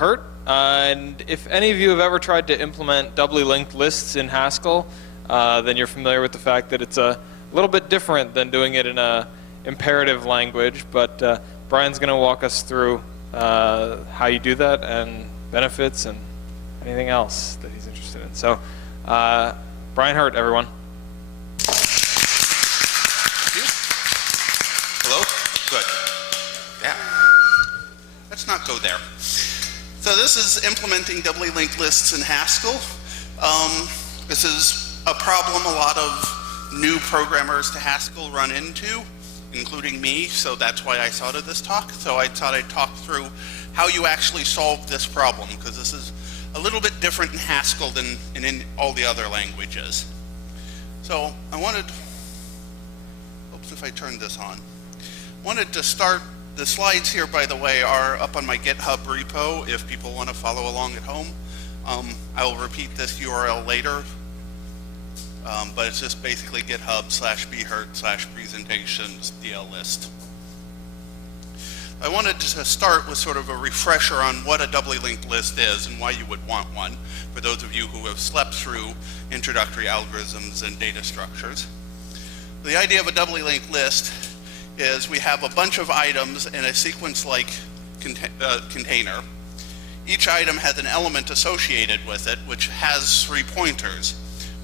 hurt. And if any of you have ever tried to implement doubly linked lists in Haskell, then you're familiar with the fact that it's a little bit different than doing it in a imperative language. But Brian's going to walk us through how you do that and benefits and anything else that he's interested in. So, Brian Hurt, everyone. Hello? Good. Yeah. Let's not go there. So this is implementing doubly linked lists in Haskell. This is a problem a lot of new programmers to Haskell run into, including me, so that's why I thought of this talk. So I thought I'd talk through how you actually solve this problem, because this is a little bit different in Haskell than in all the other languages. So I wanted, oops, if I turn this on. Wanted to start, the slides here, by the way, are up on my GitHub repo if people want to follow along at home. I'll repeat this URL later, but it's just basically github/bhurt/presentations DL list. I wanted to start with sort of a refresher on what a doubly linked list is and why you would want one, for those of you who have slept through introductory algorithms and data structures. The idea of a doubly linked list is we have a bunch of items in a sequence-like container. Each item has an element associated with it, which has 3 pointers.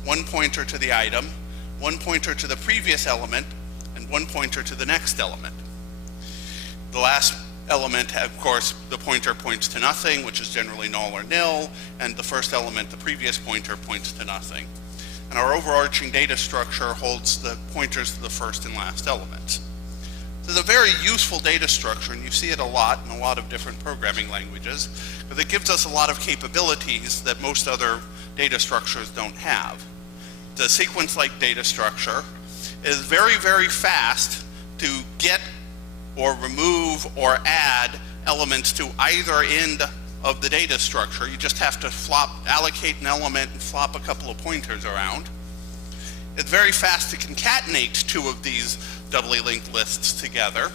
1 pointer to the item, 1 pointer to the previous element, and 1 pointer to the next element. The last element, of course, the pointer points to nothing, which is generally null or nil, and the first element, the previous pointer, points to nothing. And our overarching data structure holds the pointers to the first and last elements. So it's a very useful data structure, and you see it a lot in a lot of different programming languages, because it gives us a lot of capabilities that most other data structures don't have. The sequence-like data structure is very, very fast to get or remove or add elements to either end of the data structure. You just have to allocate an element and flop a couple of pointers around. It's very fast to concatenate 2 of these doubly linked lists together.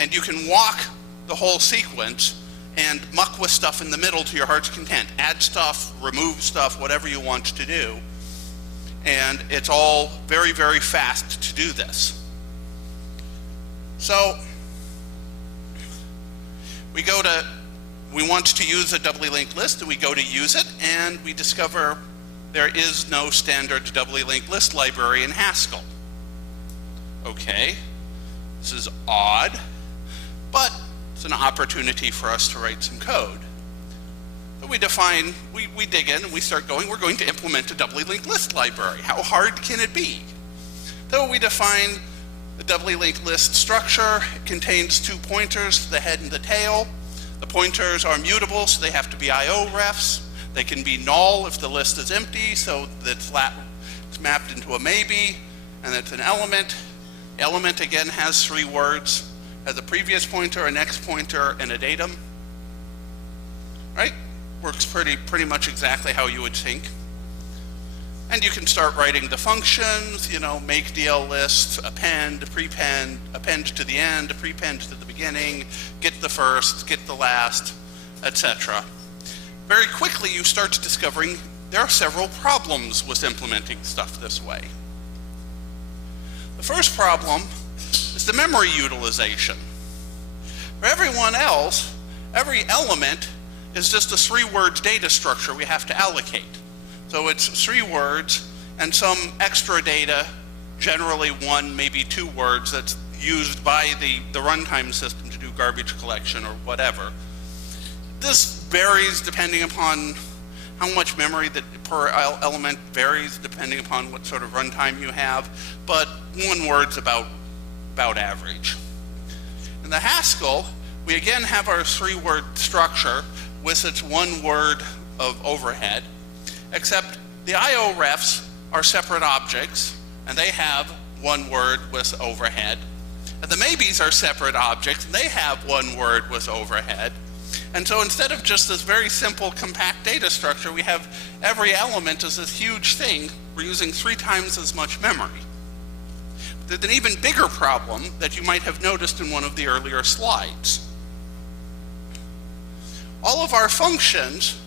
And you can walk the whole sequence and muck with stuff in the middle to your heart's content. Add stuff, remove stuff, whatever you want to do. And it's all very, very fast to do this. So we want to use a doubly linked list, and we go to use it, and we discover there is no standard doubly linked list library in Haskell. Okay, this is odd, but it's an opportunity for us to write some code. So we define, we dig in and we start going, we're going to implement a doubly linked list library. How hard can it be? So we define the doubly linked list structure. It contains 2 pointers, the head and the tail. The pointers are mutable, so they have to be IO refs. They can be null if the list is empty, so that's it's mapped into a maybe, and it's an element. Element again has 3 words, has a previous pointer, a next pointer, and a datum. Right? Works pretty much exactly how you would think. And you can start writing the functions, you know, make DL lists, append, prepend, append to the end, prepend to the beginning, get the first, get the last, etc. Very quickly you start discovering there are several problems with implementing stuff this way. The first problem is the memory utilization. For everyone else, every element is just a 3-word data structure we have to allocate. So it's 3 words and some extra data, generally 1, maybe 2 words, that's used by the runtime system to do garbage collection or whatever. This varies depending upon how much memory that per element varies depending upon what sort of runtime you have, but 1 word's about average. In the Haskell, we again have our 3-word structure with its 1 word of overhead, except the IO refs are separate objects, and they have 1 word with overhead. And the maybes are separate objects, and they have 1 word with overhead. And so instead of just this very simple compact data structure, we have every element as this huge thing. We're using 3 times as much memory. There's an even bigger problem that you might have noticed in one of the earlier slides. all of our functions,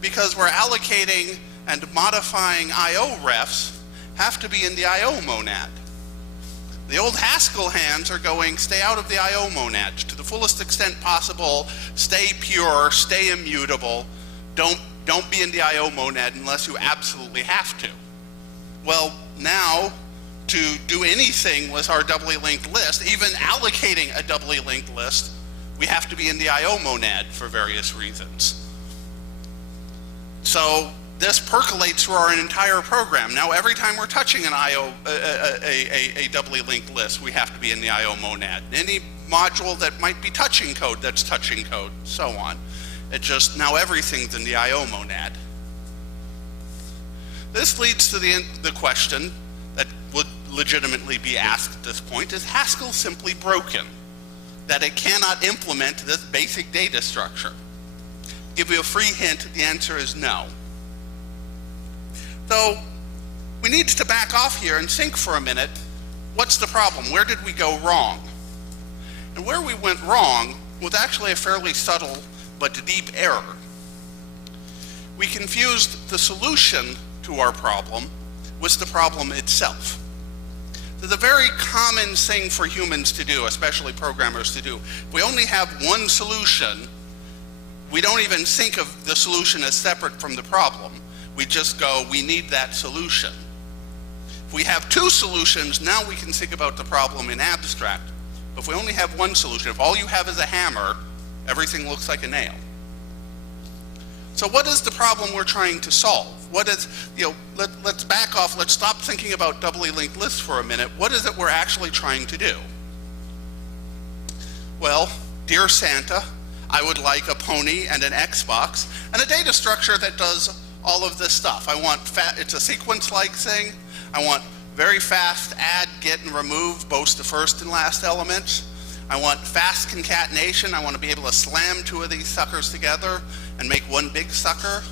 because we're allocating and modifying I/O refs, have to be in the I/O monad. The old Haskell hands are going, stay out of the I/O monad to the fullest extent possible, stay pure, stay immutable, don't be in the I/O monad unless you absolutely have to. Well, now, to do anything with our doubly linked list, even allocating a doubly linked list, we have to be in the I/O monad for various reasons. So this percolates through our entire program. Now every time we're touching an I/O, a doubly linked list, we have to be in the I/O monad. Any module that might be touching code, that's touching code, so on. It just, now everything's in the I/O monad. This leads to the question that would legitimately be asked at this point, is Haskell simply broken? That it cannot implement this basic data structure? Give you a free hint, the answer is no. So we need to back off here and think for a minute, what's the problem? Where did we go wrong? And where we went wrong was actually a fairly subtle but deep error. We confused the solution to our problem with the problem itself. There's a very common thing for humans to do, especially programmers to do. If we only have one solution, we don't even think of the solution as separate from the problem. We just go, we need that solution. If we have two solutions, now we can think about the problem in abstract. But if we only have one solution, if all you have is a hammer, everything looks like a nail. So what is the problem we're trying to solve? What is, let's back off, let's stop thinking about doubly linked lists for a minute. What is it we're actually trying to do? Well, dear Santa, I would like a pony and an Xbox and a data structure that does all of this stuff. I want, it's a sequence-like thing. I want very fast add, get, and remove both the first and last elements. I want fast concatenation. I want to be able to slam two of these suckers together and make one big sucker.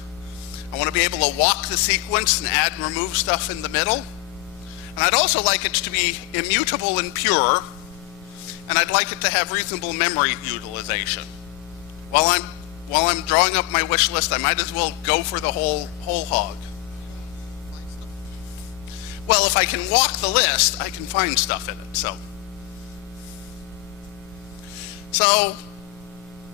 I want to be able to walk the sequence and add and remove stuff in the middle. And I'd also like it to be immutable and pure, and I'd like it to have reasonable memory utilization. While I'm drawing up my wish list, I might as well go for the whole hog. Well, if I can walk the list, I can find stuff in it, So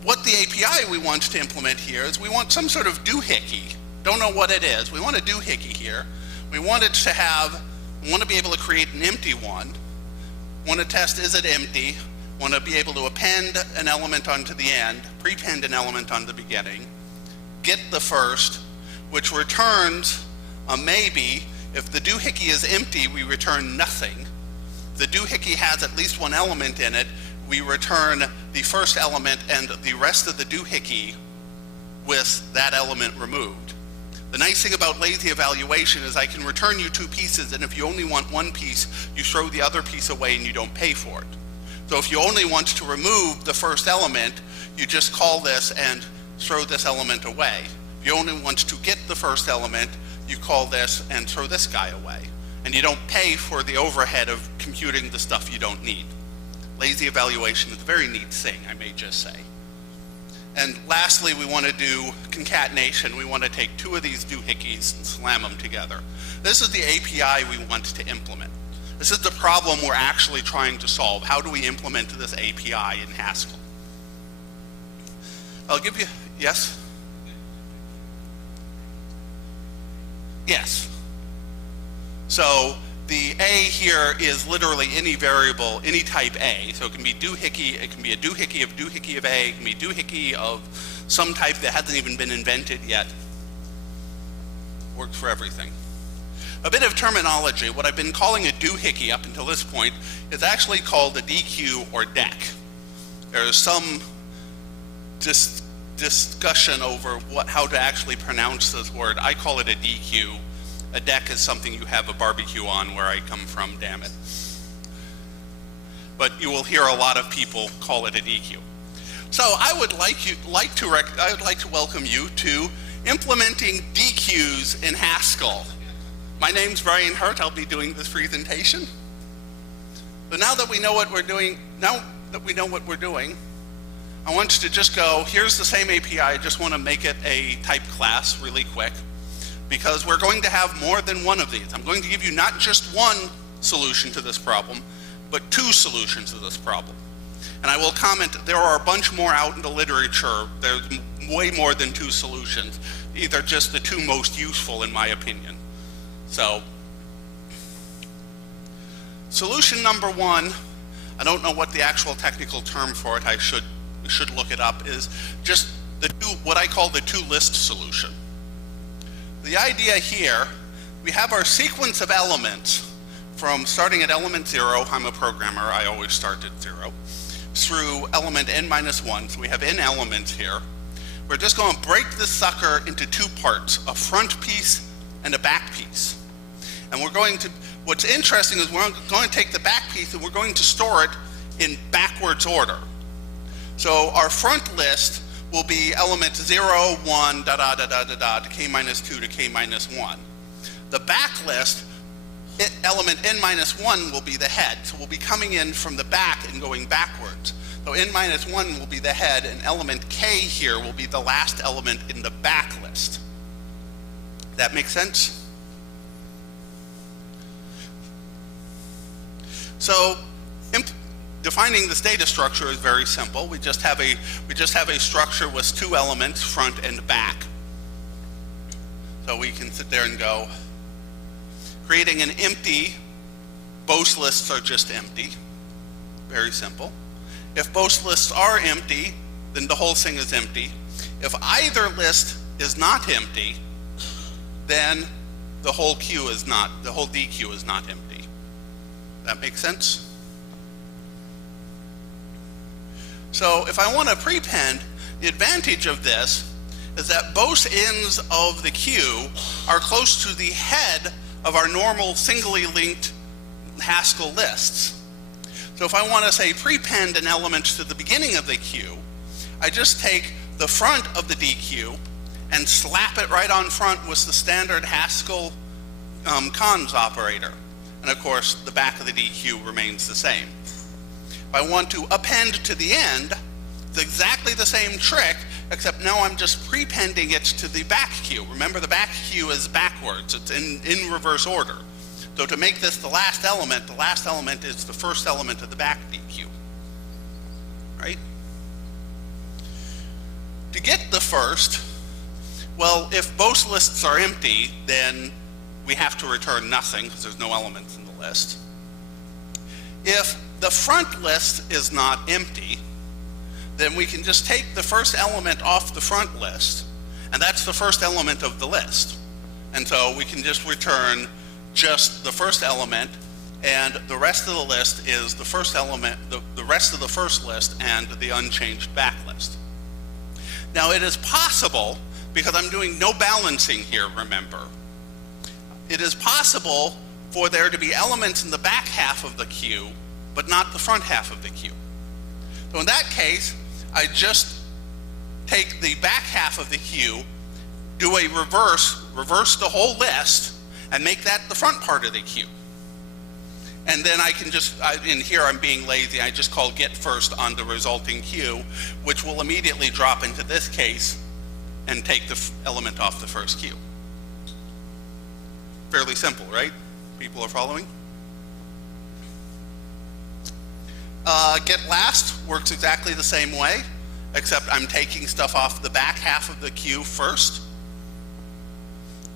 what the API we want to implement here is we want some sort of doohickey. Don't know what it is. We want a doohickey here. We want it to be able to create an empty one. Want to test, is it empty? Want to be able to append an element onto the end, prepend an element on the beginning, get the first, which returns a maybe. If the doohickey is empty, we return nothing. If the doohickey has at least one element in it, we return the first element and the rest of the doohickey with that element removed. The nice thing about lazy evaluation is I can return you two pieces, and if you only want one piece, you throw the other piece away and you don't pay for it. So if you only want to remove the first element, you just call this and throw this element away. If you only want to get the first element, you call this and throw this guy away. And you don't pay for the overhead of computing the stuff you don't need. Lazy evaluation is a very neat thing, I may just say. And lastly, we want to do concatenation. We want to take two of these doohickeys and slam them together. This is the API we want to implement. This is the problem we're actually trying to solve. How do we implement this API in Haskell? I'll give you, yes? Yes. So the A here is literally any variable, any type A. So it can be doohickey, it can be a doohickey of A, it can be doohickey of some type that hasn't even been invented yet. Works for everything. A bit of terminology. What I've been calling a doohickey up until this point is actually called a deque or dec. There's some discussion over how to actually pronounce this word. I call it a deque. A dec is something you have a barbecue on where I come from, damn it. But you will hear a lot of people call it a deque. So I would like to welcome you to implementing deques in Haskell. My name's Brian Hurt. I'll be doing this presentation. But now that we know what we're doing, I want you to just go, here's the same API, I just want to make it a type class really quick, because we're going to have more than one of these. I'm going to give you not just one solution to this problem, but two solutions to this problem. And I will comment, there are a bunch more out in the literature. There's way more than two solutions. These are just the two most useful in my opinion. So, solution number one, I don't know what the actual technical term for it, I should look it up, is just what I call the two-list solution. The idea here, we have our sequence of elements from starting at element 0, I'm a programmer, I always start at 0, through element n-1, so we have n elements here. We're just going to break this sucker into two parts, a front piece and a back piece. And we're going to, what's interesting is we're going to take the back piece and we're going to store it in backwards order. So our front list will be element 0, 1, to k-2 to k-1. The back list, element n-1 will be the head. So we'll be coming in from the back and going backwards. So n-1 will be the head, and element k here will be the last element in the back list. That make sense? So defining this data structure is very simple. We just have a structure with two elements, front and back. So we can sit there and go, creating an empty, both lists are just empty. Very simple. If both lists are empty, then the whole thing is empty. If either list is not empty, then the whole queue is not, the whole deque is not empty. That makes sense? So if I want to prepend, the advantage of this is that both ends of the queue are close to the head of our normal singly linked Haskell lists. So if I want to say prepend an element to the beginning of the queue, I just take the front of the deque and slap it right on front with the standard Haskell cons operator. And of course, the back of the deque remains the same. If I want to append to the end, it's exactly the same trick, except now I'm just prepending it to the back queue. Remember, the back queue is backwards. It's in reverse order. So to make this the last element is the first element of the back deque. Right? To get the first, well, if both lists are empty, then we have to return nothing because there's no elements in the list. If the front list is not empty, then we can just take the first element off the front list, and that's the first element of the list. And so we can just return just the first element, and the rest of the list is the first element, the rest of the first list and the unchanged back list. Now it is possible, because I'm doing no balancing here, remember, it is possible for there to be elements in the back half of the queue, but not the front half of the queue. So in that case, I just take the back half of the queue, do a reverse the whole list, and make that the front part of the queue. And then I can just, in here I'm being lazy, I just call get first on the resulting queue, which will immediately drop into this case and take the element off the first queue. Fairly simple, right? People are following? Get last works exactly the same way, except I'm taking stuff off the back half of the queue first.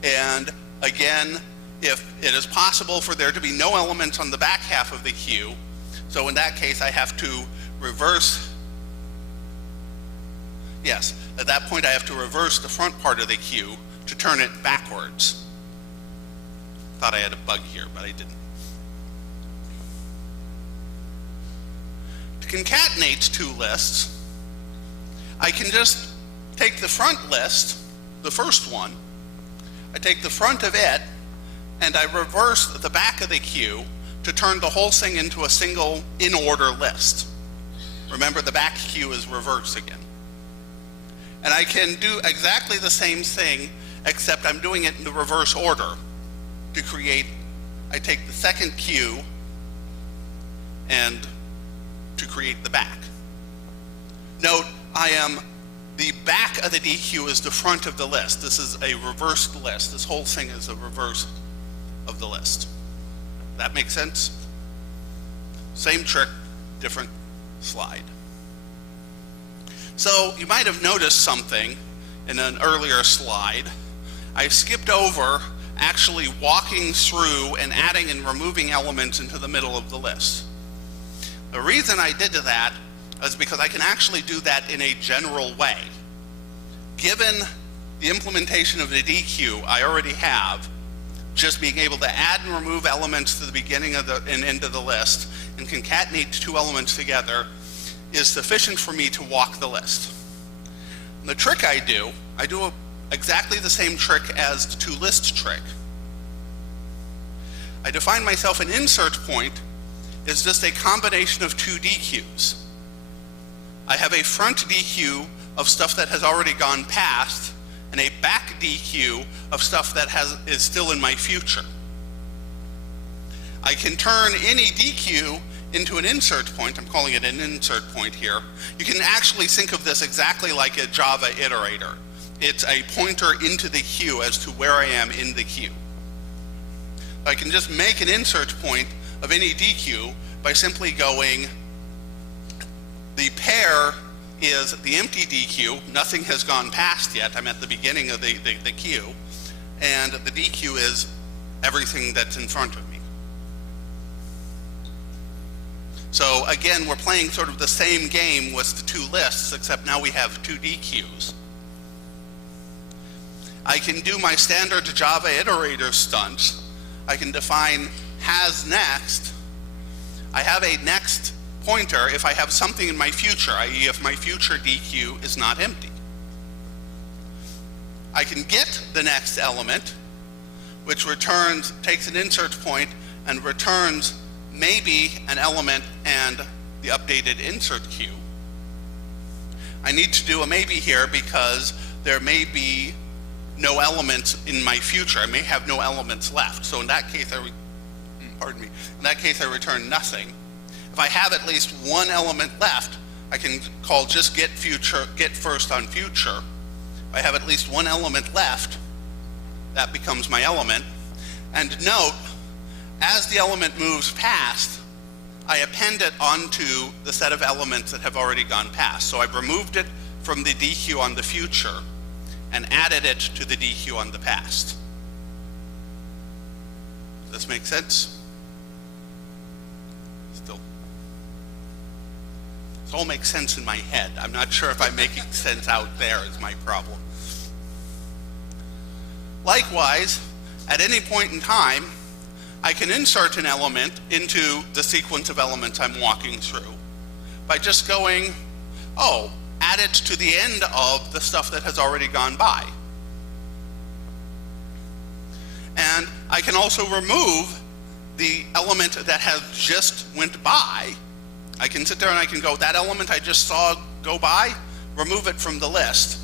And again, if it is possible for there to be no elements on the back half of the queue, so in that case I have to reverse, yes, at that point I have to reverse the front part of the queue to turn it backwards. Thought I had a bug here, but I didn't. To concatenate two lists, I can just take the front list, the first one, I take the front of it, and I reverse the back of the queue to turn the whole thing into a single in-order list. Remember, the back queue is reverse again. And I can do exactly the same thing, except I'm doing it in the reverse order. To create, I take the second queue and to create the back. Note, the back of the deque is the front of the list. This is a reversed list. This whole thing is a reverse of the list. That makes sense? Same trick, different slide. So you might have noticed something in an earlier slide. I skipped over actually walking through and adding and removing elements into the middle of the list. The reason I did that is because I can actually do that in a general way. Given the implementation of the deque I already have, just being able to add and remove elements to the beginning of and end of the list and concatenate two elements together is sufficient for me to walk the list. And the trick I do exactly the same trick as the toList trick. I define myself an insert point is just a combination of two deques. I have a front deque of stuff that has already gone past and a back deque of stuff that is still in my future. I can turn any deque into an insert point. I'm calling it an insert point here. You can actually think of this exactly like a Java iterator. It's a pointer into the queue as to where I am in the queue. I can just make an insert point of any deque by simply going, the pair is the empty deque, nothing has gone past yet, I'm at the beginning of the queue, and the deque is everything that's in front of me. So again, we're playing sort of the same game with the two lists, except now we have two deques. I can do my standard Java iterator stunt. I can define hasNext. I have a next pointer if I have something in my future, i.e. if my future deque is not empty. I can get the next element, which takes an insert point and returns maybe an element and the updated insert queue. I need to do a maybe here because there may be no elements in my future. I may have no elements left. So in that case, I return nothing. If I have at least one element left, I can call just get first on future. If I have at least one element left, that becomes my element. And note, as the element moves past, I append it onto the set of elements that have already gone past. So I've removed it from the deque on the future and added it to the deque on the past. Does this make sense? Still. This all makes sense in my head. I'm not sure if I'm making sense out there is my problem. Likewise, at any point in time, I can insert an element into the sequence of elements I'm walking through by just going, oh, add it to the end of the stuff that has already gone by. And I can also remove the element that has just went by. I can sit there and I can go, that element I just saw go by, remove it from the list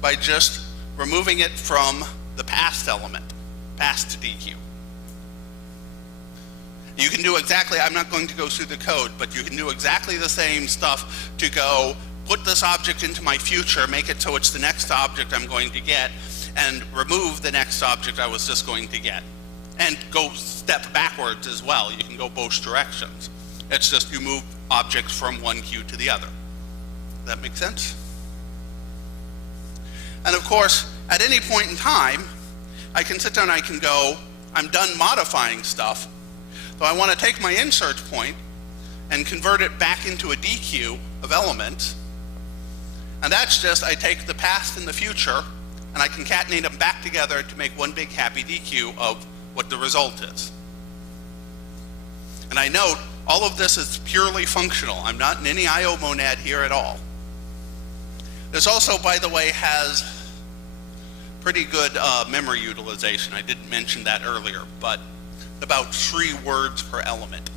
by just removing it from the past element, past deque. You can do exactly, I'm not going to go through the code, but you can do exactly the same stuff to go, put this object into my future, make it so it's the next object I'm going to get, and remove the next object I was just going to get. And go step backwards as well. You can go both directions. It's just you move objects from one queue to the other. Does that make sense? And of course, at any point in time, I can sit down and I can go, I'm done modifying stuff, so I want to take my insert point and convert it back into a deque of elements. And that's just, I take the past and the future, and I concatenate them back together to make one big happy deque of what the result is. And I note, all of this is purely functional. I'm not in any IO monad here at all. This also, by the way, has pretty good memory utilization. I didn't mention that earlier, but about 3 words per element.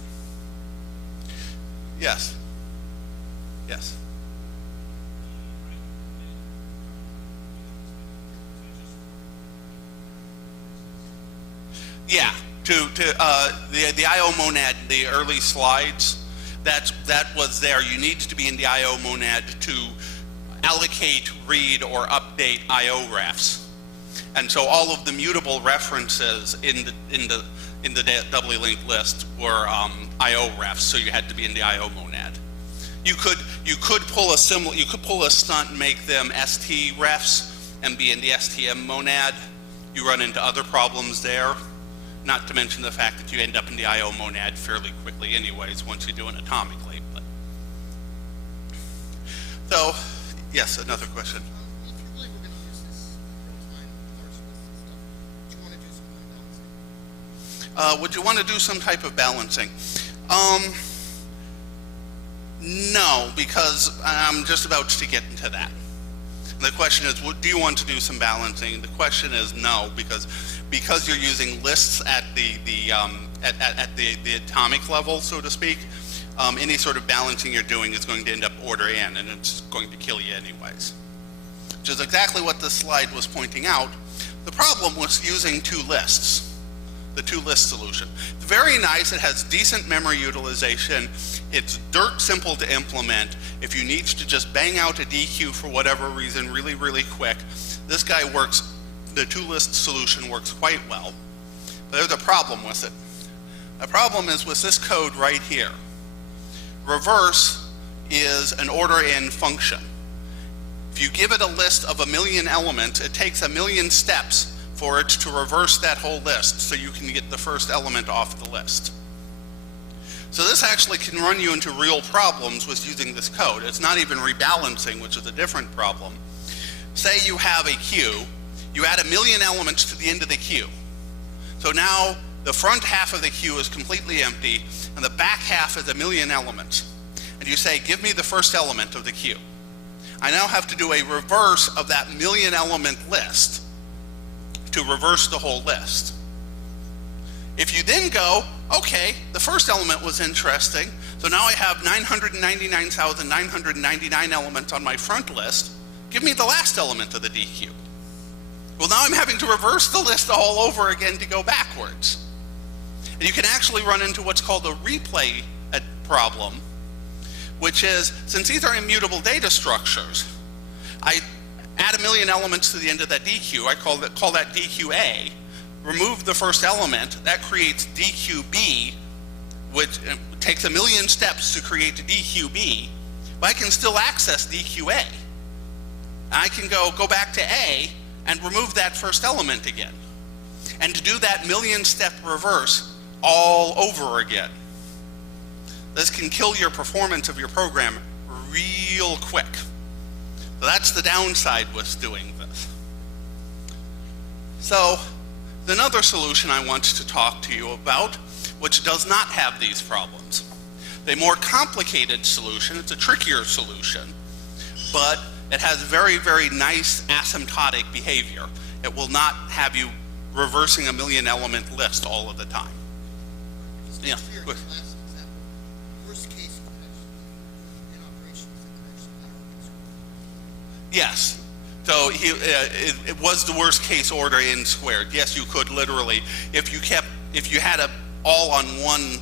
Yes? Yes? Yeah, the IO monad, the early slides, that was there. You need to be in the IO monad to allocate, read, or update I/O refs. And so all of the mutable references in the doubly linked list were I/O refs, so you had to be in the I/O monad. You could pull a stunt and make them ST refs and be in the STM monad. You run into other problems there, not to mention the fact that you end up in the I/O monad fairly quickly anyways once you do it atomically. But. So, yes, another question. If you really were going to use this real-time large lists and stuff, would you want to do some kind of balancing? Would you want to do some type of balancing? No, because I'm just about to get into that. The question is, do you want to do some balancing? The question is no, because you're using lists at the atomic level, so to speak. Any sort of balancing you're doing is going to end up order n, and it's going to kill you anyways. Which is exactly what this slide was pointing out. The problem was using two lists. The two-list solution. It's very nice, it has decent memory utilization, it's dirt simple to implement. If you need to just bang out a deque for whatever reason really, really quick, this guy works, the two-list solution works quite well. But there's a problem with it. The problem is with this code right here. Reverse is an order n function. If you give it a list of 1,000,000 elements, it takes 1,000,000 steps for it to reverse that whole list so you can get the first element off the list. So this actually can run you into real problems with using this code. It's not even rebalancing, which is a different problem. Say you have a queue, you add 1,000,000 elements to the end of the queue. So now the front half of the queue is completely empty and the back half is 1,000,000 elements. And you say, give me the first element of the queue. I now have to do a reverse of that 1,000,000 element list to reverse the whole list. If you then go, okay, the first element was interesting, so now I have 999,999 elements on my front list, give me the last element of the deque. Well, now I'm having to reverse the list all over again to go backwards. And you can actually run into what's called a replay problem, which is, since these are immutable data structures, I add 1,000,000 elements to the end of that deque. I call that deque-A. Remove the first element. That creates deque-B, which takes 1,000,000 steps to create deque-B. But I can still access deque-A. I can go back to A and remove that first element again. And to do that 1,000,000-step reverse all over again. This can kill your performance of your program real quick. So that's the downside with doing this. So another solution I want to talk to you about, which does not have these problems. The more complicated solution, it's a trickier solution, but it has very, very nice asymptotic behavior. It will not have you reversing 1,000,000 element list all of the time. Yeah. Yes. So it was the worst case order n squared. Yes, you could literally, if you had it all on one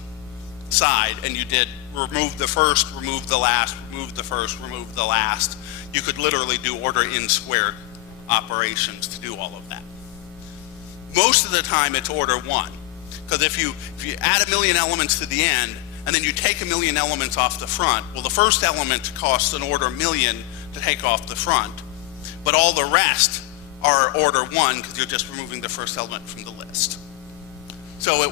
side and you did remove the first, remove the last, remove the first, remove the last, you could literally do order n squared operations to do all of that. Most of the time it's order 1. Because if you add 1,000,000 elements to the end and then you take 1,000,000 elements off the front, well, the first element costs an order 1,000,000 to take off the front, but all the rest are order 1 because you're just removing the first element from the list. So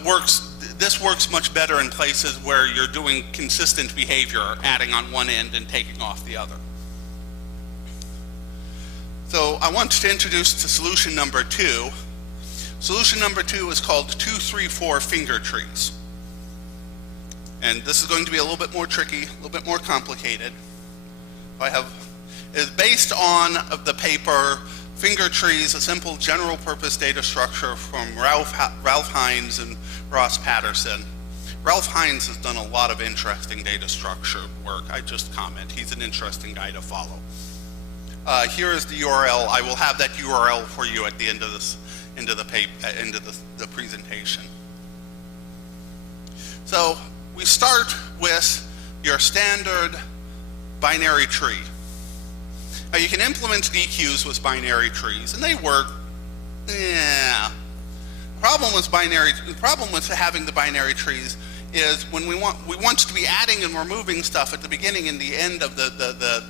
this works much better in places where you're doing consistent behavior, adding on one end and taking off the other. So I want to introduce to solution number 2. Solution number 2 is called 2-3-4 finger trees. And this is going to be a little bit more tricky, a little bit more complicated. Is based on the paper Finger Trees, a Simple General Purpose Data Structure from Ralph Hines and Ross Patterson. Ralph Hines has done a lot of interesting data structure work. I just comment. He's an interesting guy to follow. Here is the URL. I will have that URL for you at the end of this, end of the presentation. So we start with your standard binary tree. Now you can implement deques with binary trees, and they work. Yeah. The problem with having the binary trees is when we want to be adding and removing stuff at the beginning and the end of the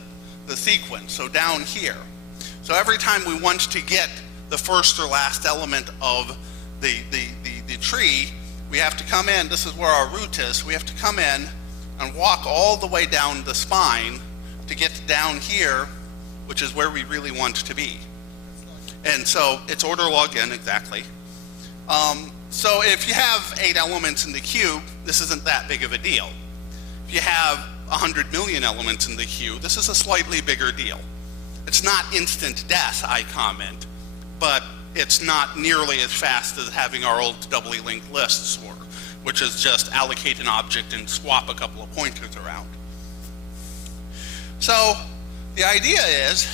sequence. So down here. So every time we want to get the first or last element of the tree, we have to come in. This is where our root is. We have to come in and walk all the way down the spine to get down here, which is where we really want to be. And so it's order log n exactly. So if you have 8 elements in the cube, this isn't that big of a deal. If you have 100 million elements in the queue, this is a slightly bigger deal. It's not instant death, I comment, but it's not nearly as fast as having our old doubly linked lists were, which is just allocate an object and swap a couple of pointers around. So the idea is,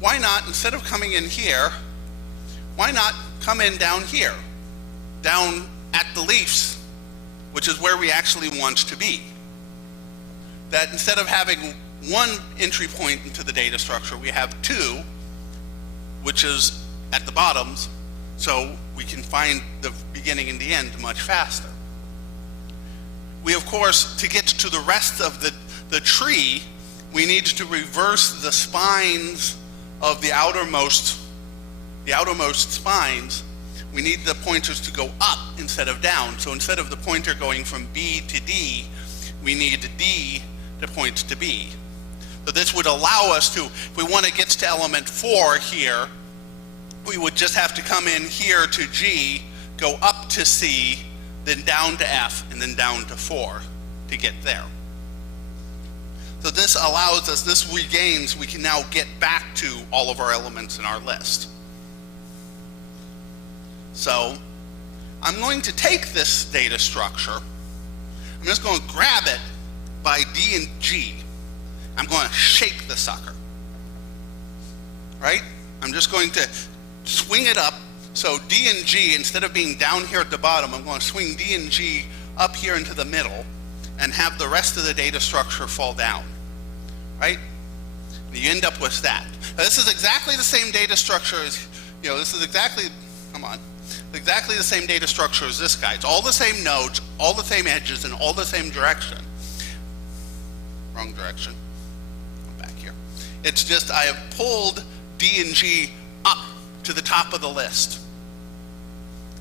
why not, instead of coming in here, why not come in down here, down at the leaves, which is where we actually want to be. That instead of having 1 entry point into the data structure, we have 2, which is at the bottoms, so we can find the beginning and the end much faster. We, of course, to get to the rest of the tree, we need to reverse the spines of the outermost spines. We need the pointers to go up instead of down. So instead of the pointer going from B to D, we need D to point to B. So this would allow us to, if we want to get to element 4 here, we would just have to come in here to G, go up to C, then down to F, and then down to 4 to get there. So this allows us, this regains, we can now get back to all of our elements in our list. So I'm going to take this data structure, I'm just going to grab it by D and G. I'm going to shake the sucker, right? I'm just going to swing it up. So D and G, instead of being down here at the bottom, I'm going to swing D and G up here into the middle and have the rest of the data structure fall down, right? And you end up with that. Now, this is exactly the same data structure as, this is exactly, exactly the same data structure as this guy. It's all the same nodes, all the same edges, and all the same direction. Wrong direction. Come back here. It's just I have pulled D and G up to the top of the list.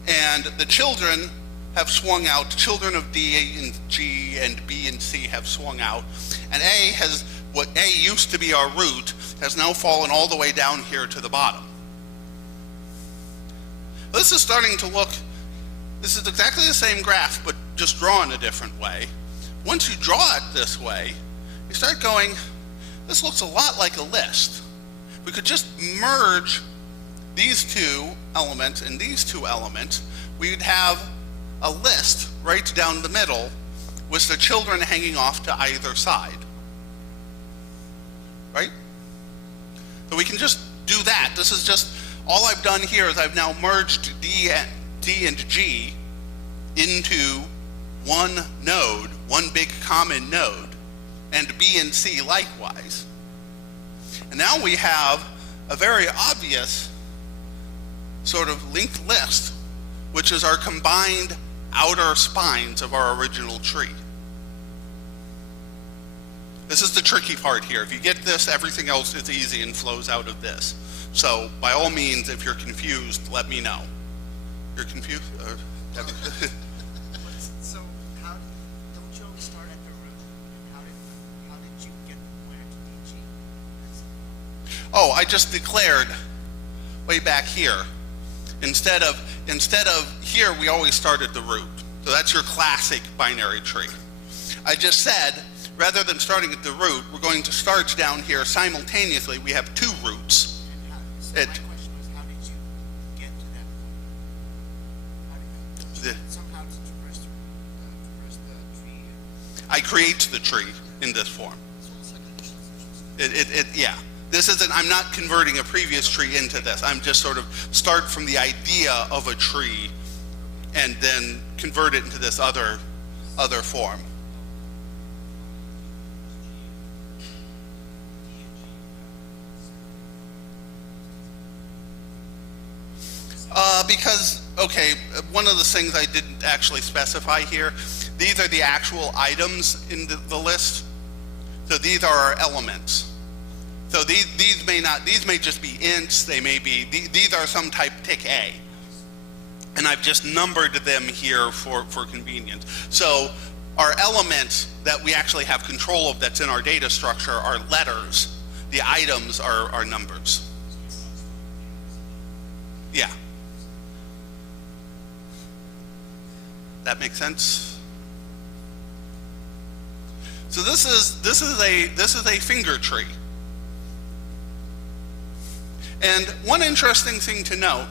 And the children have swung out. Children of D and G and B and C have swung out. And A has, what A used to be our root, has now fallen all the way down here to the bottom. This is starting to look, this is exactly the same graph, but just drawn a different way. Once you draw it this way, you start going, this looks a lot like a list. We could just merge these 2 elements and these 2 elements. We'd have a list right down the middle with the children hanging off to either side, right? So we can just do that. This is just, all I've done here is I've now merged D and G into one node, one big common node, and B and C likewise. And now we have a very obvious sort of linked list, which is our combined outer spines of our original tree. This is the tricky part here. If you get this, everything else is easy and flows out of this. So by all means, if you're confused, let me know. You're confused? So how, don't you always start at the root? How did you get where to DG? Oh, I just declared way back here. Instead of here, we always start at the root. So that's your classic binary tree. I just said, rather than starting at the root, we're going to start down here simultaneously. We have 2 roots. So my question was, how did you get to that point? Somehow to traverse the tree. I create the tree in this form. Yeah. This isn't, I'm not converting a previous tree into this. I'm just sort of start from the idea of a tree and then convert it into this other form. Because, okay, one of the things I didn't actually specify here, these are the actual items in the list. So these are our elements. So these may just be ints, they may be, these are some type tick A. And I've just numbered them here for convenience. So our elements that we actually have control of that's in our data structure are letters. The items are numbers. Yeah. That makes sense? So this is a finger tree. And one interesting thing to note,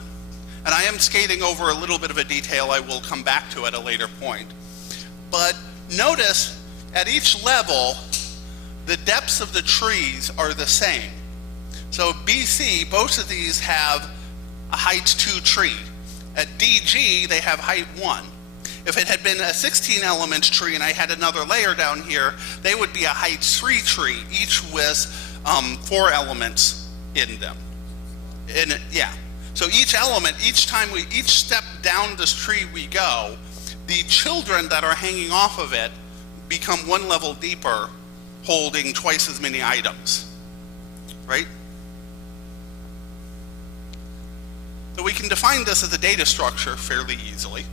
and I am skating over a little bit of a detail, I will come back to at a later point, but notice at each level, the depths of the trees are the same. So BC, both of these have a height 2 tree. At DG, they have height 1. If it had been a 16 element tree and I had another layer down here, they would be a height 3 tree, each with 4 elements in them. And yeah, so each element, each step down this tree we go, the children that are hanging off of it become 1 level deeper, holding twice as many items, right? So we can define this as a data structure fairly easily.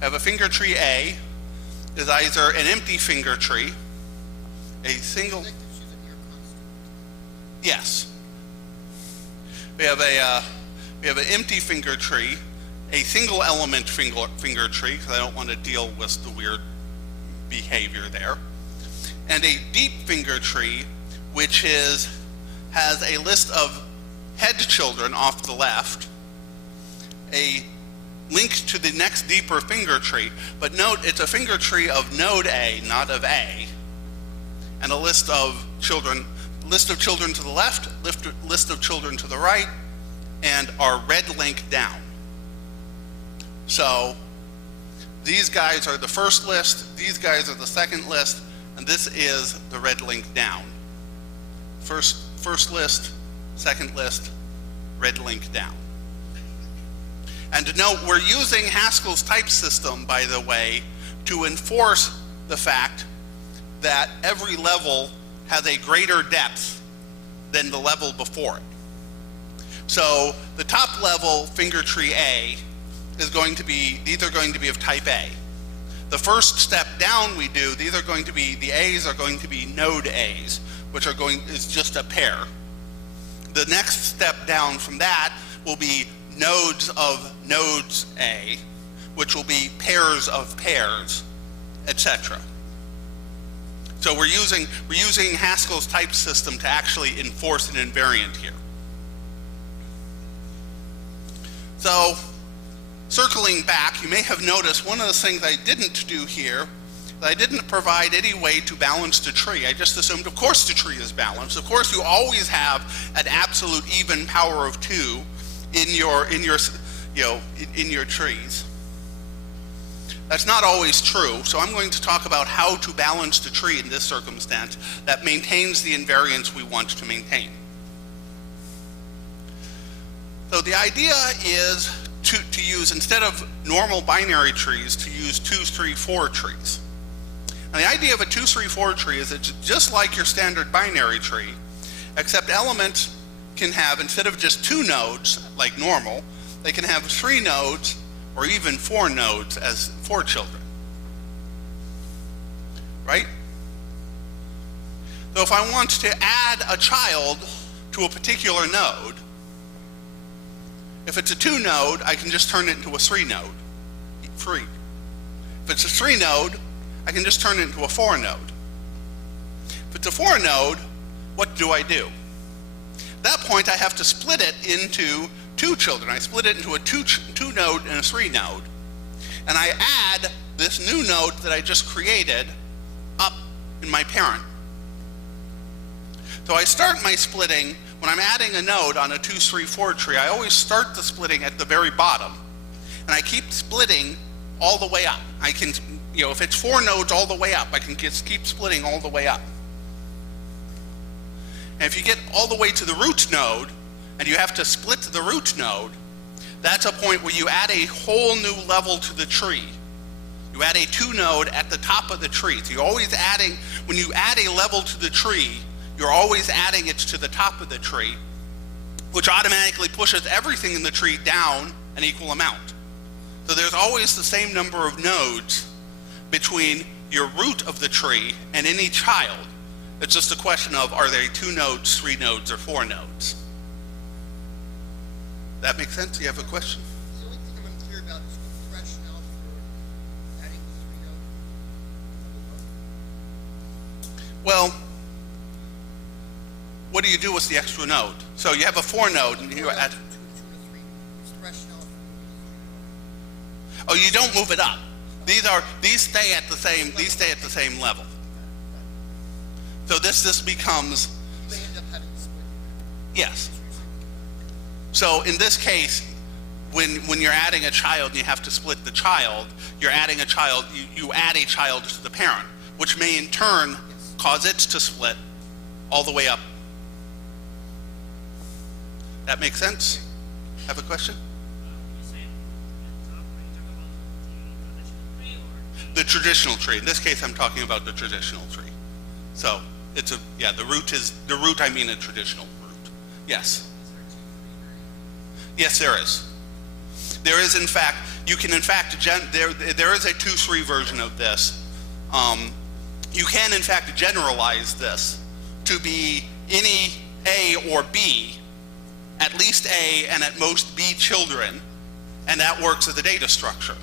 I have a finger tree A is either an empty finger tree, a single. Yes. We have an empty finger tree, a single element finger tree, because I don't want to deal with the weird behavior there, and a deep finger tree, which has a list of head children off the left, a link to the next deeper finger tree, but note it's a finger tree of node A, not of A, and a list of children to the left, list of children to the right, and our red link down. So these guys are the first list, these guys are the second list, and this is the red link down. First list, second list, red link down. And to note, we're using Haskell's type system, by the way, to enforce the fact that every level has a greater depth than the level before it. So the top level finger tree A is going to be, these are going to be of type A. The first step down we do, these are going to be, the A's are going to be node A's, which is just a pair. The next step down from that will be nodes of nodes A, which will be pairs of pairs, etc. So we're using Haskell's type system to actually enforce an invariant here. So circling back, you may have noticed one of the things I didn't do here, that I didn't provide any way to balance the tree. I just assumed, of course, the tree is balanced. Of course, you always have an absolute even power of 2 in your trees. That's not always true, so I'm going to talk about how to balance the tree in this circumstance that maintains the invariance we want to maintain. So the idea is to use, instead of normal binary trees, to use 2, 3, 4 trees. Now the idea of a 2, 3, 4 tree is it's just like your standard binary tree, except elements can have, instead of just 2 nodes like normal, they can have 3 nodes or even 4 nodes as 4 children, right? So if I want to add a child to a particular node, if it's a 2 node, I can just turn it into a 3 node, free. If it's a 3 node, I can just turn it into a 4 node. If it's a 4 node, what do I do? At that point, I have to split it into 2 children. I split it into a 2 node and a 3 node. And I add this new node that I just created up in my parent. So I start my splitting, when I'm adding a node on a 2, 3, 4 tree, I always start the splitting at the very bottom. And I keep splitting all the way up. I can, if it's 4 nodes all the way up, I can just keep splitting all the way up. And if you get all the way to the root node, and you have to split the root node, that's a point where you add a whole new level to the tree. You add a 2 node at the top of the tree. So you're always adding, when you add a level to the tree, you're always adding it to the top of the tree, which automatically pushes everything in the tree down an equal amount. So there's always the same number of nodes between your root of the tree and any child. It's just a question of, are they 2 nodes, 3 nodes, or 4 nodes? That makes sense? You have a question? The only thing I'm unclear about is what's the rationale for adding the 3 node? Well, what do you do with the extra node? So you have a 4 node and you add. 2 and 3. What's the rationale for moving Oh, you don't move it up. These stay at the same level. So this becomes. You may end up having to split. Yes. So in this case, when you're adding a child and you have to split the child, you're adding a child, you add a child to the parent, which may in turn cause it to split all the way up. That makes sense? Have a question? The traditional tree. In this case, I'm talking about the traditional tree. So it's the root I mean a traditional root. Yes. Yes, there is. There is, in fact, there is a 2-3 version of this. You can, in fact, generalize this to be any A or B, at least A and at most B children, and that works as a data structure.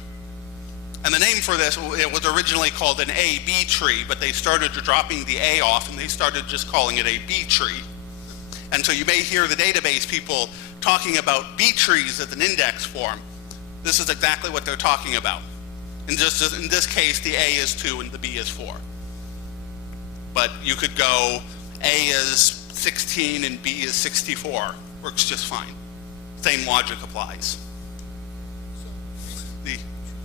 And the name for this, it was originally called an A-B tree, but they started dropping the A off and they started just calling it a B tree. And so you may hear the database people talking about B trees as an index form. This is exactly what they're talking about. And just in this case, the A is 2 and the B is 4. But you could go A is 16 and B is 64. Works just fine. Same logic applies. So The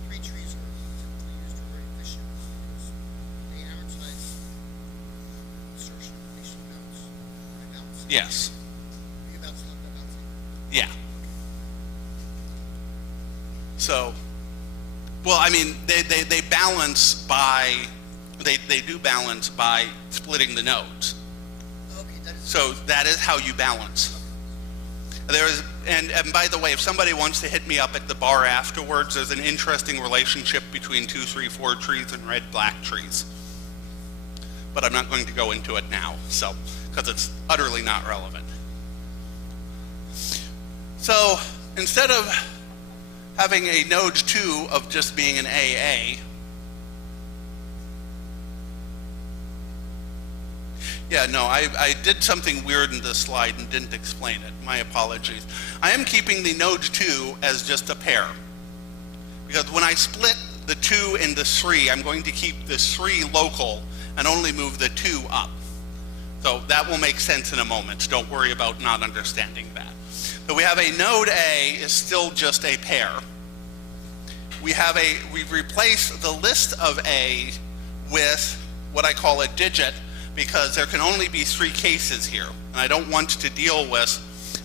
3 trees are typically used are very efficient because they amortize insertion of deletion nodes. Right now, it's yes. Yeah. So, well, I mean, they balance by, they do balance by splitting the nodes. Okay, So that is how you balance. There is, and by the way, if somebody wants to hit me up at the bar afterwards, there's an interesting relationship between 2, 3, 4 trees and red-black trees. But I'm not going to go into it now, so, because it's utterly not relevant. So instead of having a node 2 of just being an AA, yeah, no, I did something weird in this slide and didn't explain it. My apologies. I am keeping the node 2 as just a pair. Because when I split the 2 and the 3, I'm going to keep the 3 local and only move the 2 up. So that will make sense in a moment. Don't worry about not understanding that. So we have a node A is still just a pair. We replace the list of A with what I call a digit, because there can only be 3 cases here. And I don't want to deal with,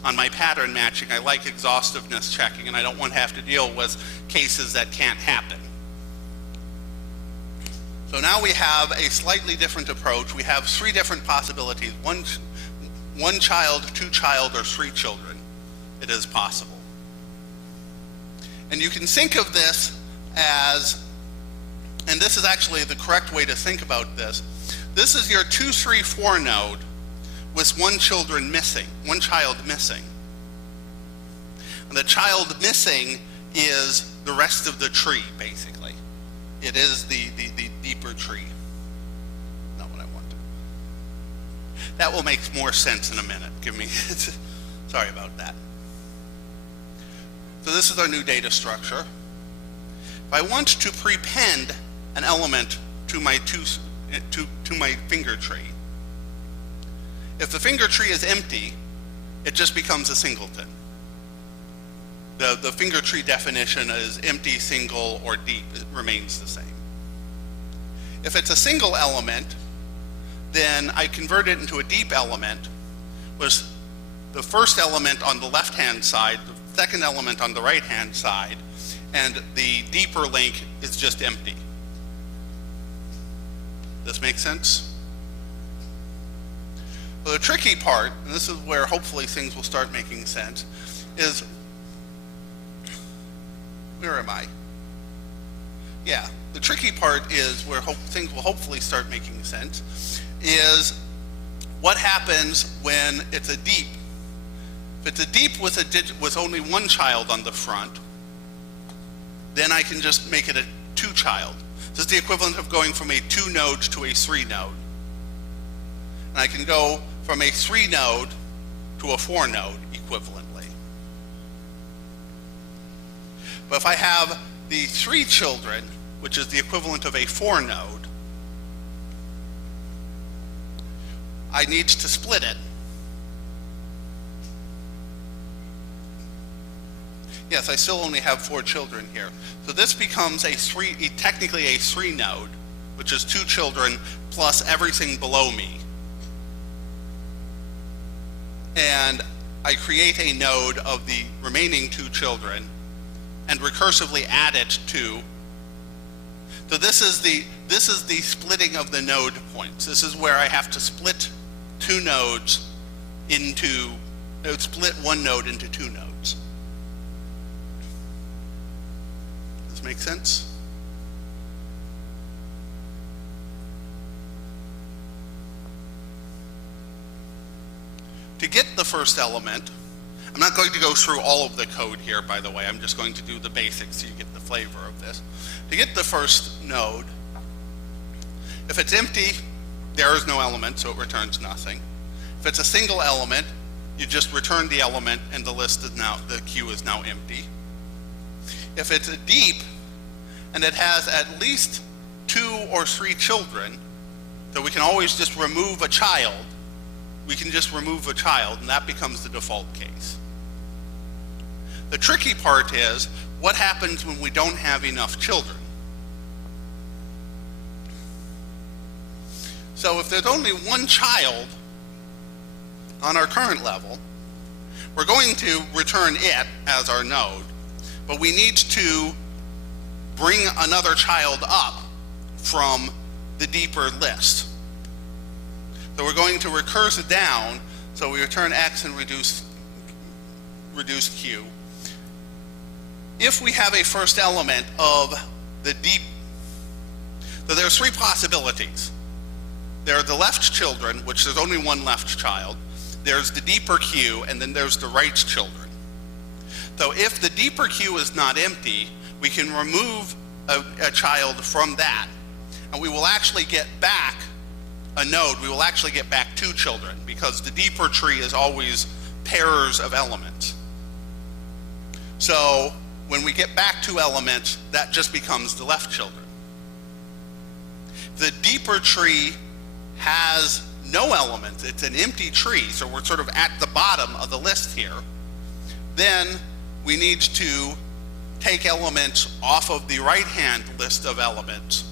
on my pattern matching, I like exhaustiveness checking, and I don't want to have to deal with cases that can't happen. So now we have a slightly different approach. We have 3 different possibilities. One child, 2 child, or 3 children. It is possible. And you can think of this as, and this is actually the correct way to think about this, this is your 2, 3, 4 node with one child missing. And the child missing is the rest of the tree, basically. It is the deeper tree. Not what I want. That will make more sense in a minute. Sorry about that. So this is our new data structure. If I want to prepend an element to my my finger tree, if the finger tree is empty, it just becomes a singleton. The finger tree definition is empty, single, or deep. It remains the same. If it's a single element, then I convert it into a deep element, with the first element on the left-hand side, the second element on the right-hand side, and the deeper link is just empty. Does this make sense? Well, the tricky part, and this is where hopefully things will start making sense, is, where am I? Yeah, the tricky part is where things will hopefully start making sense, is what happens when it's a deep. If it's a deep with only one child on the front, then I can just make it a 2-child. This is the equivalent of going from a 2-node to a 3-node. And I can go from a 3-node to a 4-node equivalently. But if I have the 3 children, which is the equivalent of a 4-node, I need to split it. Yes, I still only have 4 children here. So this becomes technically a 3-node, which is 2 children plus everything below me. And I create a node of the remaining 2 children and recursively add it to. So this is the splitting of the node points. This is where I have to split 2 nodes into, split 1 node into 2 nodes. Does this make sense? To get the first element, I'm not going to go through all of the code here, by the way. I'm just going to do the basics so you get the flavor of this. To get the first node, if it's empty, there is no element, so it returns nothing. If it's a single element, you just return the element and the queue is now empty. If it's a deep and it has at least 2 or 3 children, so we can always just remove a child, we can just remove a child, and that becomes the default case. The tricky part is, what happens when we don't have enough children? So if there's only 1 child on our current level, we're going to return it as our node, but we need to bring another child up from the deeper list. So we're going to recurse it down, so we return x and reduce q. If we have a first element of the deep, so there's 3 possibilities. There are the left children, which there's only 1 left child. There's the deeper queue, and then there's the right children. So if the deeper queue is not empty, we can remove a child from that, and we will actually get back a node. We will actually get back 2 children, because the deeper tree is always pairs of elements. So when we get back 2 elements, that just becomes the left children. The deeper tree has no elements. It's an empty tree, so we're sort of at the bottom of the list here. Then we need to take elements off of the right-hand list of elements.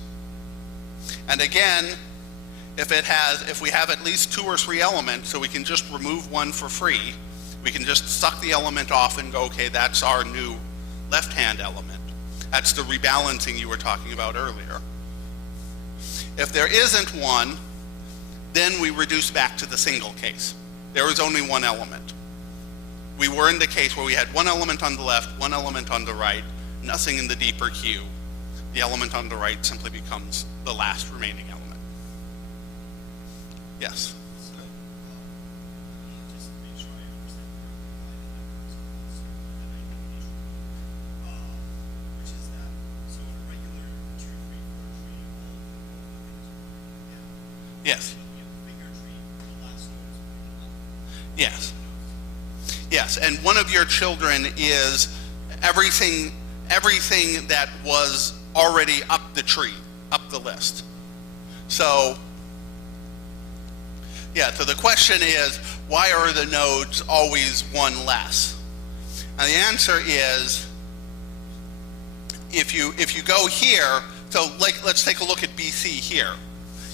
And again, if we have at least 2 or 3 elements, so we can just remove 1 for free, we can just suck the element off and go, okay, that's our new left-hand element. That's the rebalancing you were talking about earlier. If there isn't one, then we reduce back to the single case. There is only 1 element. We were in the case where we had 1 element on the left, 1 element on the right, nothing in the deeper queue. The element on the right simply becomes the last remaining element. Yes? Just to make sure I understand which is that, so in a regular tree for a tree, all Yes. the bigger tree, the last node is Yes. Yes, and one of your children is everything that was already up the tree, up the list. So, yeah, so the question is, why are the nodes always 1 less? And the answer is, if you go here, so let's take a look at BC here.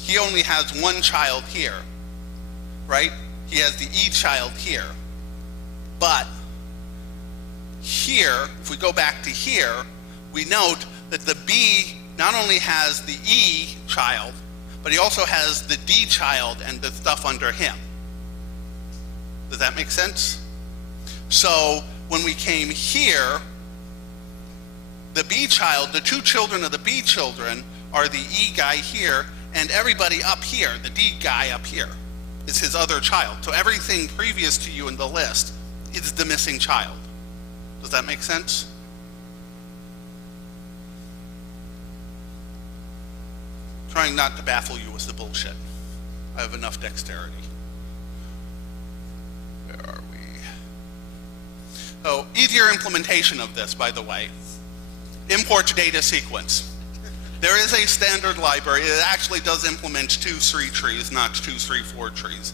He only has 1 child here, right? He has the E child here. But here, if we go back to here, we note that the B not only has the E child, but he also has the D child and the stuff under him. Does that make sense? So when we came here, the B child, the two children of the B children are the E guy here, and everybody up here, the D guy up here, is his other child. So everything previous to you in the list is the missing child. Does that make sense? Trying not to baffle you with the bullshit. I have enough dexterity. Where are we? Oh, easier implementation of this, by the way. Import data sequence. There is a standard library. It actually does implement 2-3 trees, not 2-3-4 trees.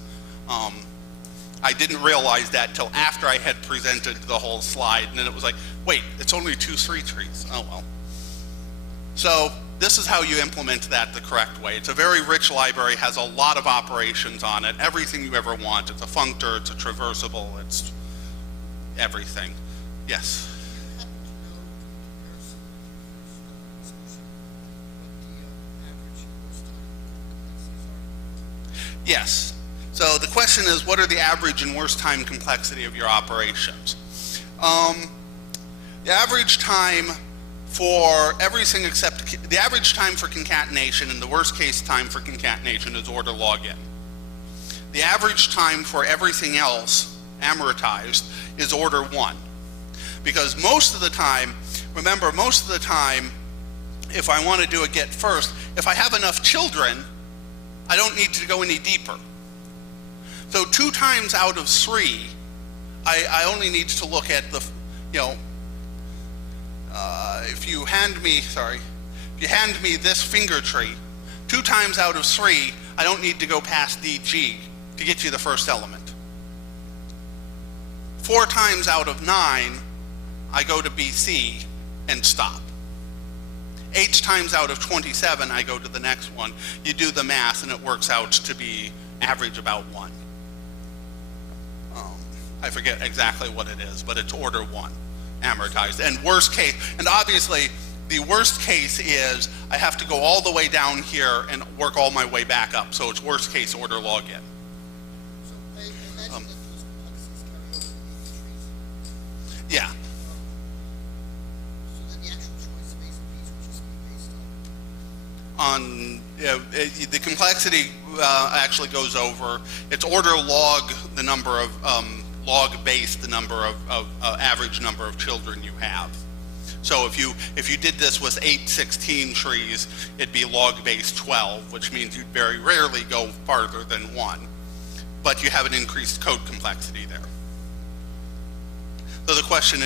I didn't realize that till after I had presented the whole slide, and then it was like, wait, it's only 2-3 trees. Oh well. So this is how you implement that the correct way. It's a very rich library, has a lot of operations on it, everything you ever want. It's a functor, it's a traversable, it's everything. Yes? Yes. So the question is, what are the average and worst time complexity of your operations? The average time for everything except, the average time for concatenation and the worst case time for concatenation is order login. The average time for everything else, amortized, is order 1. Because most of the time, remember, most of the time, if I want to do a get first, if I have enough children, I don't need to go any deeper. So 2 times out of 3, I only need to look at the, if you hand me this finger tree, 2 times out of 3, I don't need to go past DG to get you the first element. 4 times out of 9, I go to BC and stop. 8 times out of 27, I go to the next one. You do the math, and it works out to be average about 1. I forget exactly what it is, but it's order 1, amortized. And worst case, and obviously, the worst case is I have to go all the way down here and work all my way back up. So it's worst case order login. So I imagine that those complexes carry over to these trees. Yeah. So then the actual choice space of these would just be based on? The complexity actually goes over, it's order log the number of, log base the number of average number of children you have. So if you did this with 816 trees, it'd be log base 12, which means you'd very rarely go farther than 1. But you have an increased code complexity there. So the question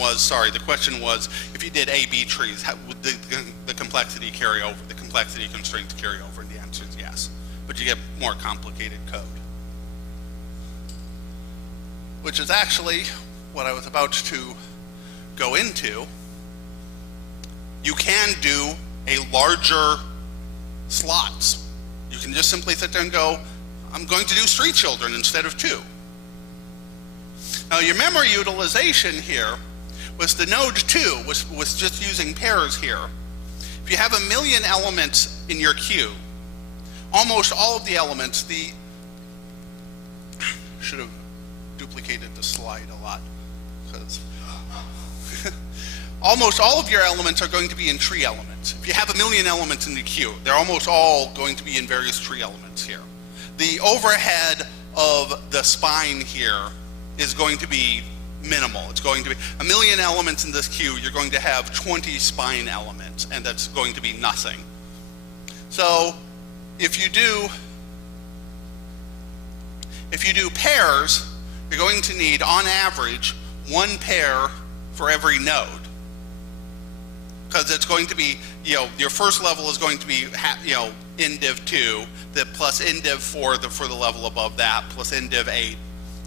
was, if you did A-B trees, how would the complexity carry over, the complexity constraints carry over? And the answer is yes. But you get more complicated code. Which is actually what I was about to go into. You can do a larger slots. You can just simply sit there and go, I'm going to do 3 children instead of 2. Now your memory utilization here was the node 2 was just using pairs here. If you have 1 million elements in your queue, almost all of the elements, should have duplicated the slide a lot, because almost all of your elements are going to be in tree elements. If you have 1 million elements in the queue, they're almost all going to be in various tree elements here. The overhead of the spine here is going to be minimal. It's going to be 1 million elements in this queue, you're going to have 20 spine elements, and that's going to be nothing. So if you do pairs, you're going to need, on average, 1 pair for every node. Because it's going to be, your first level is going to be, indiv 2, plus indiv 4 for the level above that, plus indiv 8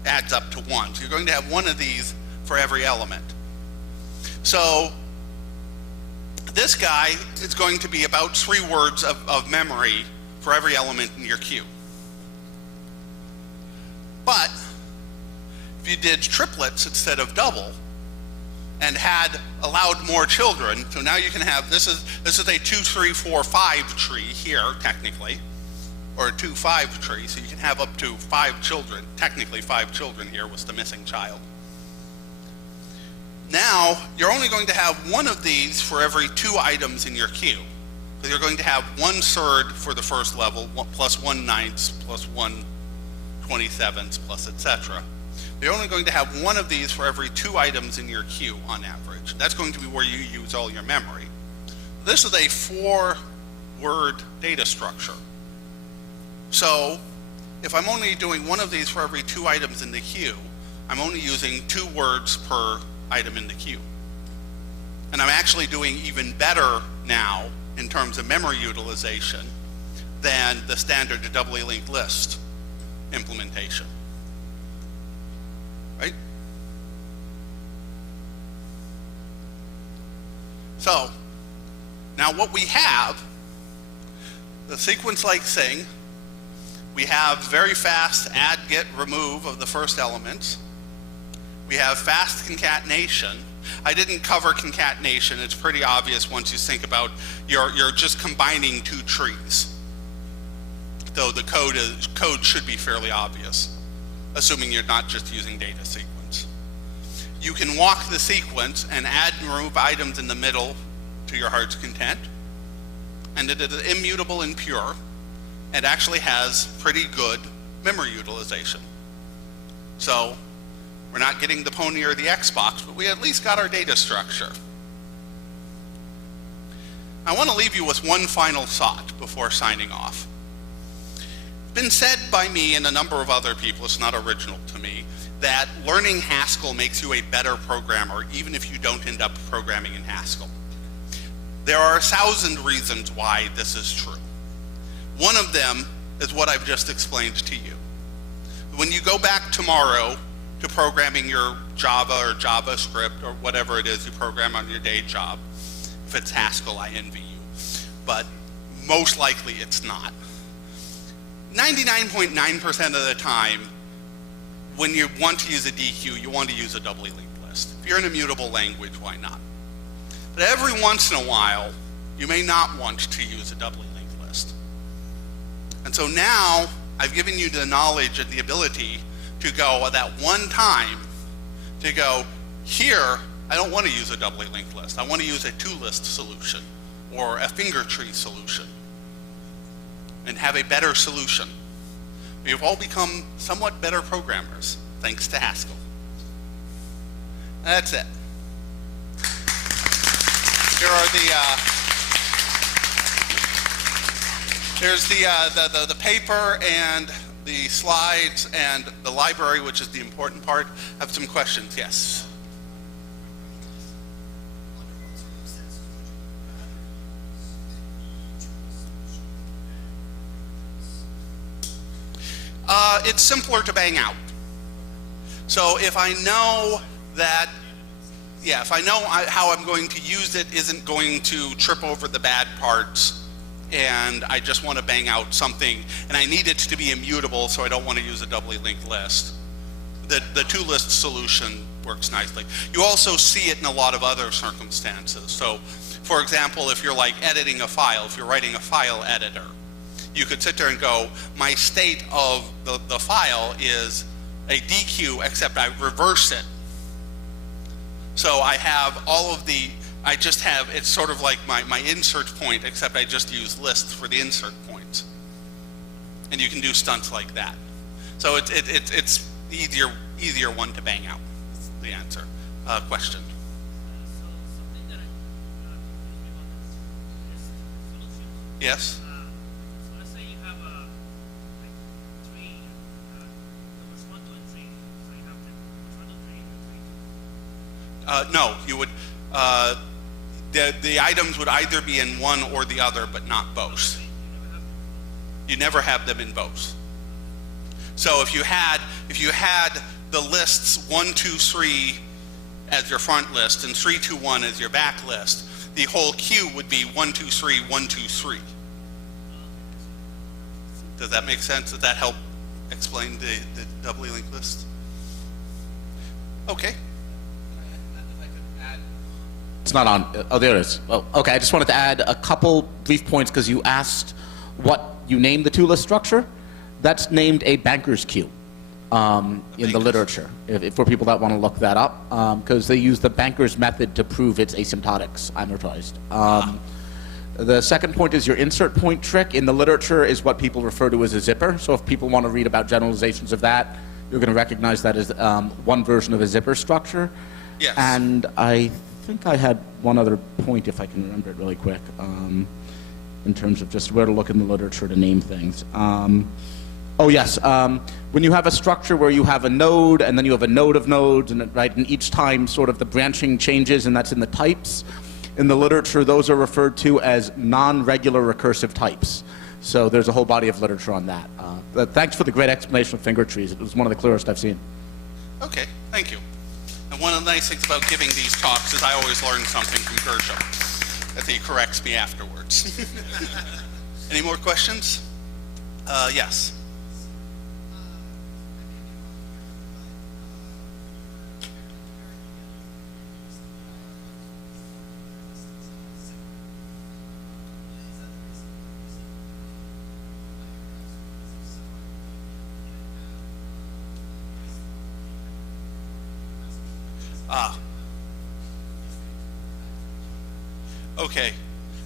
adds up to 1. So you're going to have 1 of these for every element. So this guy is going to be about 3 words of memory for every element in your queue. But if you did triplets instead of double, and had allowed more children, so now you can have, this is a 2, 3, 4, 5 tree here, technically, or a 2, 5 tree, so you can have up to 5 children, technically 5 children here was the missing child. Now, you're only going to have one of these for every 2 items in your queue. So you're going to have 1 third for the first level, plus 1 ninths, plus 1 27ths, plus etc. You're only going to have one of these for every 2 items in your queue on average. That's going to be where you use all your memory. This is a 4-word data structure. So if I'm only doing one of these for every 2 items in the queue, I'm only using 2 words per item in the queue. And I'm actually doing even better now in terms of memory utilization than the standard doubly linked list implementation. Right? So, now what we have, the sequence-like thing, we have very fast add, get, remove of the first elements. We have fast concatenation. I didn't cover concatenation. It's pretty obvious once you think about you're just combining 2 trees. Though the code should be fairly obvious, assuming you're not just using data sequence. You can walk the sequence and add and remove items in the middle to your heart's content. And it is immutable and pure. It actually has pretty good memory utilization. So we're not getting the pony or the Xbox, but we at least got our data structure. I want to leave you with one final thought before signing off. It's been said by me and a number of other people, it's not original to me, that learning Haskell makes you a better programmer even if you don't end up programming in Haskell. There are 1,000 reasons why this is true. One of them is what I've just explained to you. When you go back tomorrow to programming your Java or JavaScript or whatever it is you program on your day job, if it's Haskell, I envy you, but most likely it's not. 99.9% of the time, when you want to use a deque, you want to use a doubly linked list. If you're in a mutable language, why not? But every once in a while, you may not want to use a doubly linked list. And so now, I've given you the knowledge and the ability to go at that one time, to go, here, I don't want to use a doubly linked list. I want to use a 2-list solution, or a finger tree solution, and have a better solution. We've all become somewhat better programmers, thanks to Haskell. That's it. Here are here's the paper and the slides and the library, which is the important part. I have some questions, yes. Under what circumstances would you It's simpler to bang out. So if I know that, if I know how I'm going to use it isn't going to trip over the bad parts, and I just want to bang out something, and I need it to be immutable, so I don't want to use a doubly linked list, the 2-list solution works nicely. You also see it in a lot of other circumstances. So, for example, if you're like editing a file, if you're writing a file editor, you could sit there and go, my state of the file is a deque, except I reverse it. So I have all of the, I just have, it's sort of like my insert point, except I just use lists for the insert points. And you can do stunts like that. So it's easier one to bang out, is the answer. Question? So something that confused me about this solution. Yes? So let's say you have like 3 numbers 1, 2, and 3. So you have them 1, 2, 3, and 3. No, you would, the items would either be in one or the other, but not both. You never have them in both. So if you had the lists 1, 2, 3 as your front list and 3, 2, 1 as your back list, the whole queue would be 1, 2, 3, 1, 2, 3. Does that make sense? Does that help explain the doubly linked list? Okay. If I could add It's not on. Oh, there it is. Oh, okay. I just wanted to add a couple brief points because you asked what you named the two-list structure. That's named a banker's queue in the literature, for people that want to look that up, because they use the banker's method to prove its asymptotics amortized. The second point is your insert point trick in the literature is what people refer to as a zipper. So if people want to read about generalizations of that, you're going to recognize that as one version of a zipper structure. Yes. And I think I had one other point, if I can remember it really quick, in terms of just where to look in the literature to name things. Oh yes, when you have a structure where you have a node and then you have a node of nodes, and right, and each time sort of the branching changes, and that's in the types. In the literature, those are referred to as non-regular recursive types. So there's a whole body of literature on that. But thanks for the great explanation of finger trees. It was one of the clearest I've seen. Okay, thank you. And one of the nice things about giving these talks is I always learn something from Gershom, that he corrects me afterwards. Any more questions? Yes. Okay.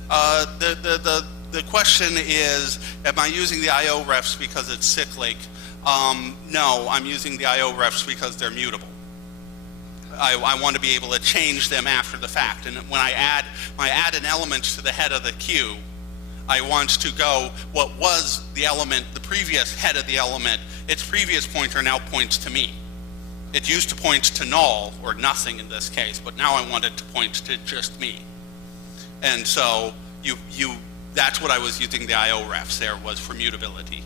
The question is, am I using the IO refs because it's cyclic? No, I'm using the IO refs because they're mutable. I want to be able to change them after the fact. And when I add an element to the head of the queue, I want to go what was the element, the previous head of the element, its previous pointer now points to me. It used to point to null, or nothing in this case, but now I want it to point to just me. And so that's what I was using the IO refs there, was for mutability.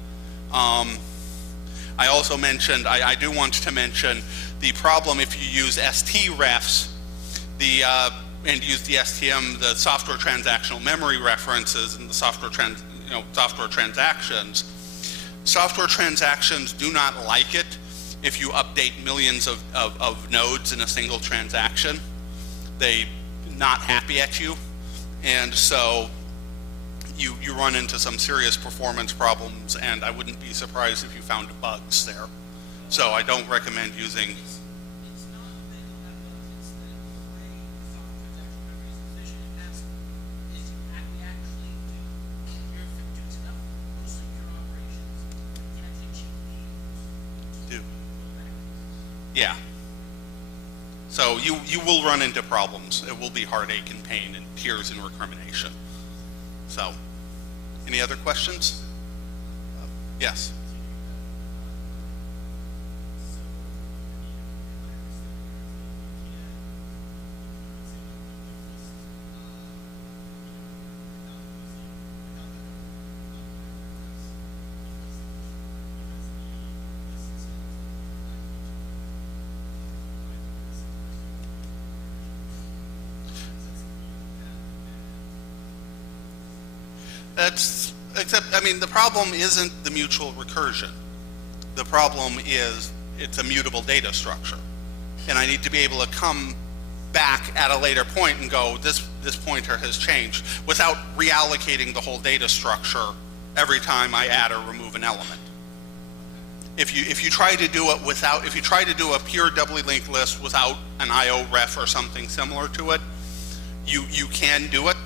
I also mentioned, I do want to mention the problem if you use ST refs, and use the STM, the software transactional memory references, and the software transactions. Software transactions do not like it if you update millions of nodes in a single transaction. They're not happy at you, and so you run into some serious performance problems, and I wouldn't be surprised if you found bugs there. So I don't recommend using. It's not that you have bugs, it's that the way software transaction memory is efficient in Haskell is we actually do, if it does enough mostly pure operations, you can actually cheaply Do. go back. Yeah. So you will run into problems. It will be heartache and pain and tears and recrimination. So, any other questions? Yes. I mean, the problem isn't the mutual recursion. The problem is it's a mutable data structure. And I need to be able to come back at a later point and go, this pointer has changed, without reallocating the whole data structure every time I add or remove an element. If you try to do it without, if you try to do a pure doubly linked list without an IO ref or something similar to it, you can do it.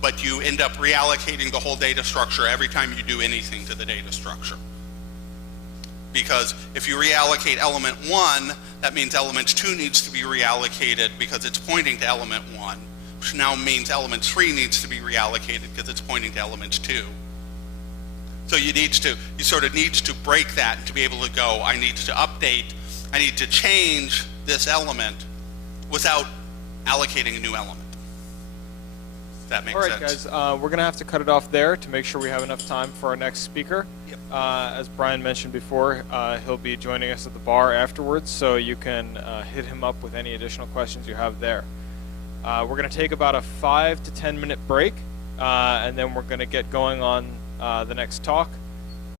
But you end up reallocating the whole data structure every time you do anything to the data structure. Because if you reallocate element 1, that means element 2 needs to be reallocated because it's pointing to element 1, which now means element 3 needs to be reallocated because it's pointing to element 2. So you sort of need to break that to be able to go, I need to update, I need to change this element without allocating a new element. That makes All right, sense. guys, we're going to have to cut it off there to make sure we have enough time for our next speaker. Yep. As Brian mentioned before, he'll be joining us at the bar afterwards, so you can hit him up with any additional questions you have there. We're going to take about a 5 to 10 minute break, and then we're going to get going on the next talk.